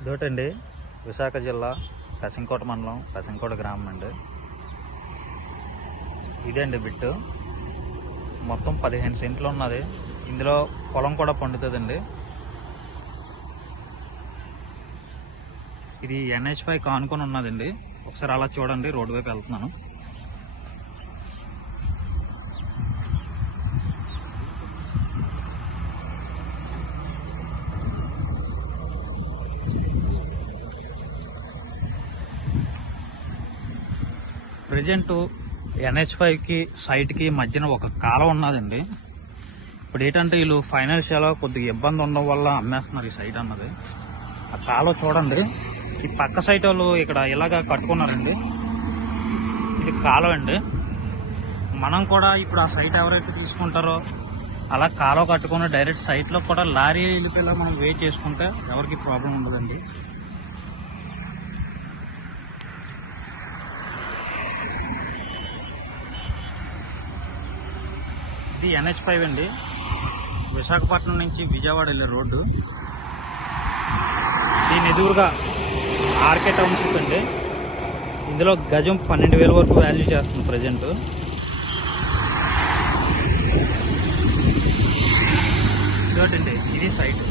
ఇదోటండి విశాఖ జిల్లా కసింకోట మండలం కసింకోట గ్రామం అండి. ఇదండి బిట్టు. మొత్తం పదిహేను సెంట్లు ఉన్నది. ఇందులో పొలం కూడా పండుతుందండి. ఇది ఎన్హెచ్ ఫైవ్ కానుకొని ఉన్నదండి. ఒకసారి అలా చూడండి రోడ్డు వైపు వెళ్తున్నాను. ప్రజెంట్ ఎన్హెచ్ ఫైవ్కి సైట్కి మధ్యన ఒక కాలం ఉన్నదండి. ఇప్పుడు ఏంటంటే వీళ్ళు ఫైనాన్షియల్ కొద్దిగా ఇబ్బంది ఉండడం వల్ల అమ్మేస్తున్నారు ఈ సైట్ అన్నది. ఆ కాలం చూడండి. ఈ పక్క సైట్ వాళ్ళు ఇక్కడ ఇలాగా కట్టుకున్నారండి. ఇది కాలం అండి. మనం కూడా ఇప్పుడు ఆ సైట్ ఎవరైతే తీసుకుంటారో అలా కాలువ కట్టుకుని డైరెక్ట్ సైట్లో కూడా లారీ వెళ్ళిపోయేలా మనం వెయిట్ చేసుకుంటే ఎవరికి ప్రాబ్లం ఉండదండి. ఇది ఎన్హెచ్ ఫైవ్ అండి. విశాఖపట్నం నుంచి విజయవాడ వెళ్ళే రోడ్డు. దీని ఎదురుగా ఆర్కే టౌన్షిప్ అండి. ఇందులో గజం పన్నెండు వేల వరకు వాల్యూ చేస్తుంది ప్రజెంట్. ఇదోటండి ఇది సైట్.